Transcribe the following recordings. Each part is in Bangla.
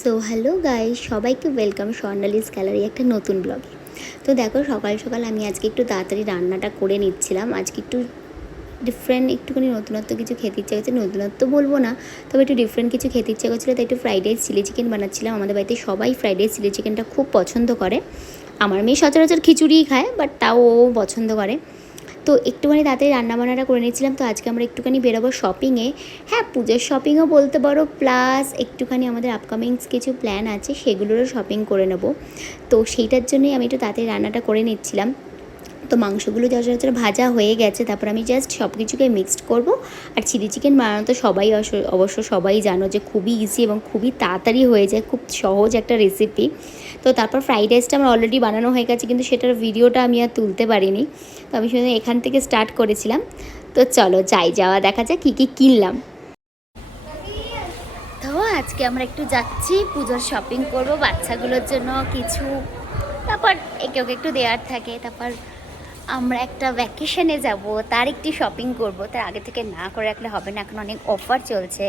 সো হ্যালো গাইস, সবাইকে ওয়েলকাম স্বর্ণালীস গ্যালারি একটা নতুন ব্লগে। তো দেখো, সকাল সকাল আমি আজকে একটু তাড়াতাড়ি রান্নাটা করে নিচ্ছিলাম। আজকে একটু ডিফারেন্ট, একটুখানি নতুনত্ব কিছু খেতে ইচ্ছা করছে। নতুনত্ব বলবো না, তবে একটু ডিফারেন্ট কিছু খেতে ইচ্ছা করছিলো, তাই একটু ফ্রাইড রাইস চিলি চিকেন বানাচ্ছিলাম। আমাদের বাড়িতে সবাই ফ্রাইড রাইস চিলি চিকেনটা খুব পছন্দ করে। আমার মেয়ে সচরাচর খিচুড়িই খায়, বাট তাও ও পছন্দ করে। তো একটুখানি তাড়াতাড়ি রান্নাবান্নাটা করে নিচ্ছিলাম। তো আজকে আমরা একটুখানি বেরোবো শপিংয়ে। হ্যাঁ, পুজোর শপিংও বলতে পারো, প্লাস একটুখানি আমাদের আপকামিংস কিছু প্ল্যান আছে, সেগুলোরও শপিং করে নেব। তো সেইটার জন্যই আমি একটু তাড়াতাড়ি রান্নাটা করে নিচ্ছিলাম। তো মাংসগুলো সচরাচর ভাজা হয়ে গেছে, তারপর আমি জাস্ট সব কিছুকে মিক্সড করব। আর চিলি চিকেন বানানো তো সবাই অবশ্য সবাই জানো যে খুবই ইজি এবং খুবই তাড়াতাড়ি হয়ে যায়, খুব সহজ একটা রেসিপি। তো তারপর ফ্রাইড রাইসটা আমার অলরেডি বানানো হয়ে গেছে, কিন্তু সেটার ভিডিওটা আমি আর তুলতে পারিনি। তো আমি শুধু এখান থেকে স্টার্ট করেছিলাম। তো চলো যাওয়া দেখা যাক কী কী কিনলাম। তো আজকে আমরা একটু যাচ্ছি পুজোর শপিং করব, বাচ্চাগুলোর জন্য কিছু, তারপর একে ওকে একটু দেওয়ার থাকে। তারপর আমরা একটা ভ্যাকেশনে যাব, তার একটি শপিং করব। তার আগে থেকে না করে রাখলে হবে না, এখন অনেক অফার চলছে।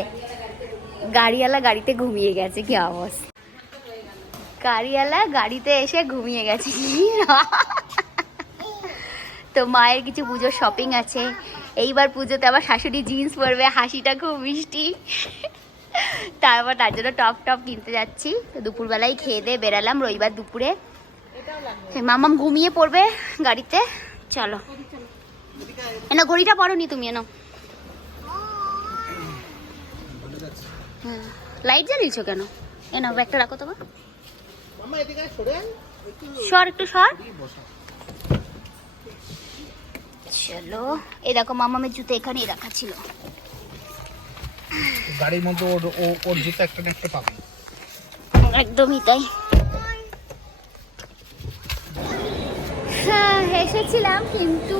গাড়িওয়ালা গাড়িতে ঘুমিয়ে গেছে, কি অবস্থা! গাড়িওয়ালা গাড়িতে এসে ঘুমিয়ে গেছে। তো মায়ের কিছু পুজোর শপিং আছে। এইবার পুজোতে আবার শাশুড়ি জিন্স পরবে, হাসিটা খুব মিষ্টি। তারপর তার জন্য টপ কিনতে যাচ্ছি। তো দুপুরবেলায় খেয়ে দিয়ে বেরালাম, রবিবার দুপুরে। মামাম ঘুমিয়ে পড়বে গাড়িতে। চলো, এনা ঘড়িটা পরোনি তুমি, এনো। হ্যাঁ, লাইট জ্বালিয়েছ কেন? এনা ব্যাগটা রাখো তোমার। সর, একটু সর। চলো, এই দেখো মামামের জুতো এখানেই রাখা ছিল। গাড়ির মধ্যে ওর জুতো একটা দেখতে পাবে। একদমই তাই। হ্যাঁ, এসেছিলাম, কিন্তু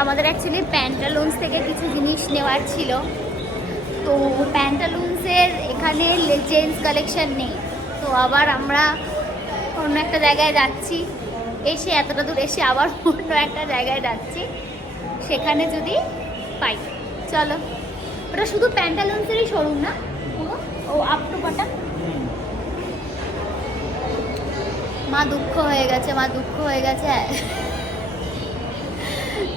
আমাদের অ্যাকচুয়ালি প্যান্টালুন্স থেকে কিছু জিনিস নেওয়ার ছিল। তো প্যান্টালুন্সের এখানে জেন্টস কালেকশন নেই। তো আবার আমরা অন্য একটা জায়গায় যাচ্ছি। এসে এতটা দূর এসে আবার অন্য একটা জায়গায় যাচ্ছি, সেখানে যদি পাই। চলো, ওটা শুধু প্যান্টালুন্সেরই শোরুম না, পুরো ও আপ টু বাটন। মা দুঃখ হয়ে গেছে।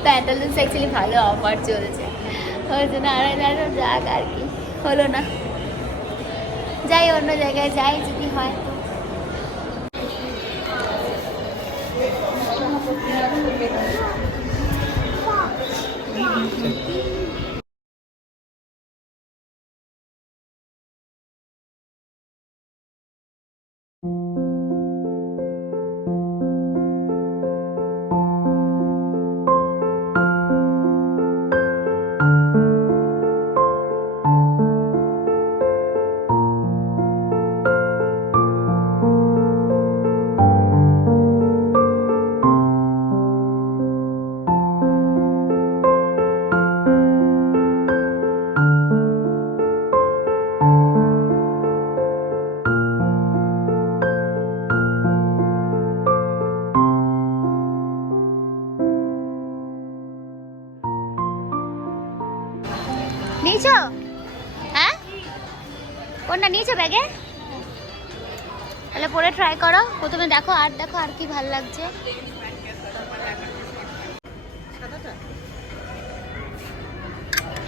প্যান্টালুন্স অ্যাকচুয়ালি ভালো অফার চলছে, ওই জন্য আরো যাক, আর কি হলো না। যাই, অন্য জায়গায় যাই যদি হয়। নিয়েছো? হ্যাঁ, কোনটা নিয়েছো ব্যাগে? তাহলে পরে ট্রাই করো। প্রথমে দেখো আর কি ভালো লাগছে।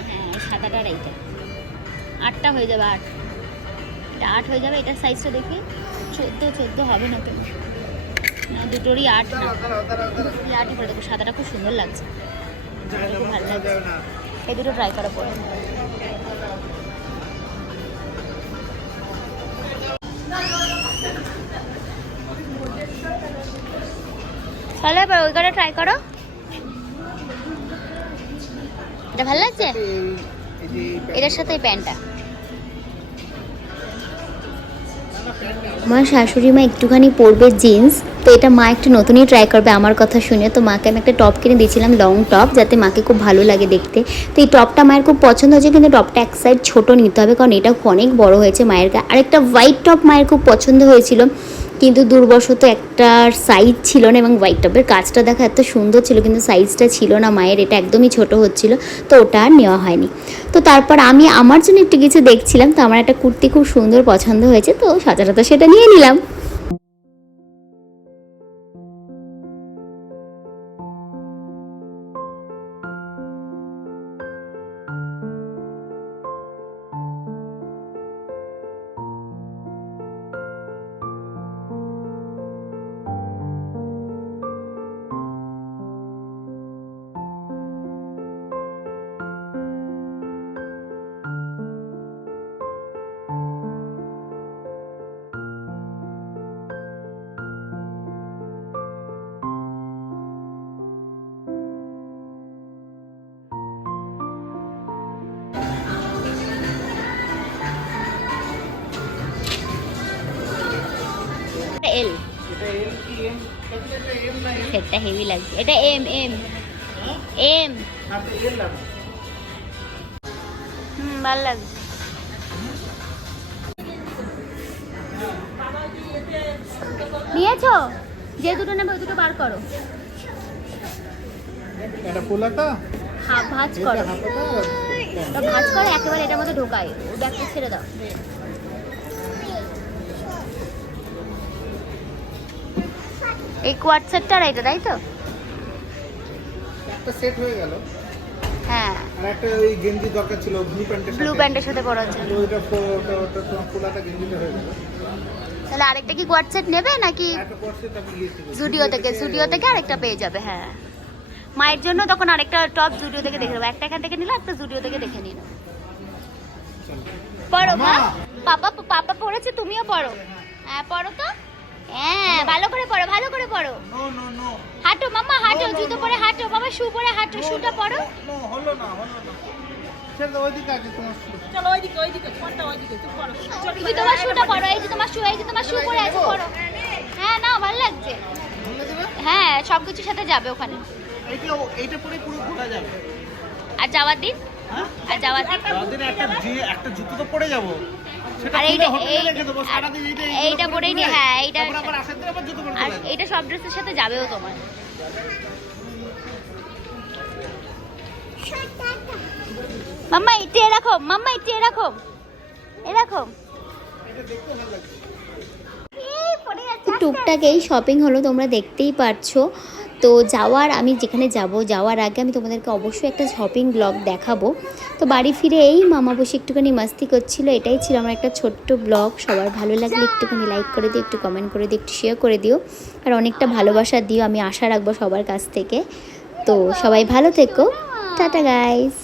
হ্যাঁ, সাদাটার এইটা 8টা হয়ে যাবে। 8, এটা 8 হয়ে যাবে। এটার সাইজটা দেখি 14 হবে না তো, দুটোরই 8 না, 8ই করে দেখো। সাদাটা খুব সুন্দর লাগছে, খুব ভালো লাগছে। এই দুটো ট্রাই করা পরে। চলো, এবার ওই কটা ট্রাই করো। এটা ভালো লাগছে, এটার সাথে এই প্যান্টটা। আমার শাশুড়ি মা একটুখানি পরবে জিন্স, তো এটা মা একটু নতুনই ট্রাই করবে আমার কথা শুনে। তো মাকে আমি একটা টপ কিনে দিয়েছিলাম, লং টপ, যাতে মাকে খুব ভালো লাগে দেখতে। তো এই টপটা মায়ের খুব পছন্দ হয়েছে, কিন্তু টপটা এক সাইড ছোটো নিতে হবে, কারণ এটা অনেক বড় হয়েছে মায়ের গায়ে। আর একটা হোয়াইট টপ মায়ের খুব পছন্দ হয়েছিল, কিন্তু দুর্বশত একটা সাইজ ছিল না, এবং হোয়াইট টপের কাজটা দেখা এত সুন্দর ছিল কিন্তু সাইজটা ছিল না মায়ের, এটা একদমই ছোট হচ্ছিল, তো ওটা আর নেওয়া হয়নি। তো তারপর আমি আমার জন্য একটু কিছু দেখছিলাম, তো আমার একটা কুর্তি খুব সুন্দর পছন্দ হয়েছে, তো সচরাচর সেটা নিয়ে নিলাম। এল, সেটটা হেভি লাগছে, এটা এম এম এম। ভালো লাগছে। নিয়েছো? যে দুটো নেবে ওই দুটো বার করো, এটা পোলাটা ভাঁজ করো, ওটা ভাঁজ করো একেবারে এটার মধ্যে ঢোকাই, ও ব্যাগটা ছেড়ে দাও। এই কোয়াড সেটটা আর এটা, তাই তো? একটা সেট হয়ে গেল। হ্যাঁ, আর একটা ওই গেঞ্জি দরকার ছিল ব্লু প্যান্টের সাথে পরা ছিল। ওইটা তোমার পোলাটা গেঞ্জিটা হয়ে গেল। তাহলে আরেকটা কি কোয়াড সেট নেবে নাকি? একটা কোর্সে তবে জুডিও থেকে আরেকটা পেয়ে যাবে। হ্যাঁ, মায়ের জন্য তখন আরেকটা টপ জুডিও থেকে দেখে নেবো, একটা এখান থেকে নিলে একটা জুডিও থেকে দেখে নিন। পড়ো মা, পাপা পড়েছে, তুমিও পড়ো। হ্যাঁ পড়ো তো, হ্যাঁ ভালো করে পড়ো, ভালো করে পড়ো। হাঁটো মাম্মা, হাঁটো, জুতো পরে হাঁটো বাবা, শু পরে হাঁটো, শুটা পড়ো। হলো না চলো ওইদিকে আগে তোমার চলো ওইদিকে কোনটা ওইদিকে তুই পড়ো। এই যে তোমার শুটা পড়ো, এই যে তোমার শু, এই যে তোমার শু পরে আছে, পড়ো। হ্যাঁ না, ভালো লাগছে। হ্যাঁ, সবকিছুর সাথে যাবে ওখানে। এইটা পরে পুরো ঘোরা যাবে। আর যাওয়ার দিন, হ্যাঁ, আর যাওয়ার দিন তাদের একটা জুতো তো পরে যাব। সেটা আর খুলে এইটা হোটেলে রেখে দেবো সারাদিন। এইটা পরেই নিয়ে, হ্যাঁ এইটা, তারপর আবার আসার দিন আবার জুতো পরে আর চলে আসবো। এটা সব ড্রেসের সাথে যাবেও তোমার। মাম্মা এটা এরকম, মাম্মা এটা এরকম এরকম। টুকটাক এই শপিং হলো, তোমরা দেখতেই পারছো। তো আমি যেখানে যাওয়ার আগে আমি তোমাদেরকে অবশ্যই একটা শপিং ব্লগ দেখাবো। তো বাড়ি ফিরে এই মামা বসে একটুখানি মাস্তি করছিল, এটাই ছিল আমার একটা ছোট্ট ব্লগ। সবার ভালো লাগলে একটুখানি লাইক করে দিও, একটু কমেন্ট করে দিও, একটু শেয়ার করে দিও, আর অনেকটা ভালোবাসা দিও, আমি আশা রাখবো সবার কাছ থেকে। তো সবাই ভালো থেকো, টাটা গাইস।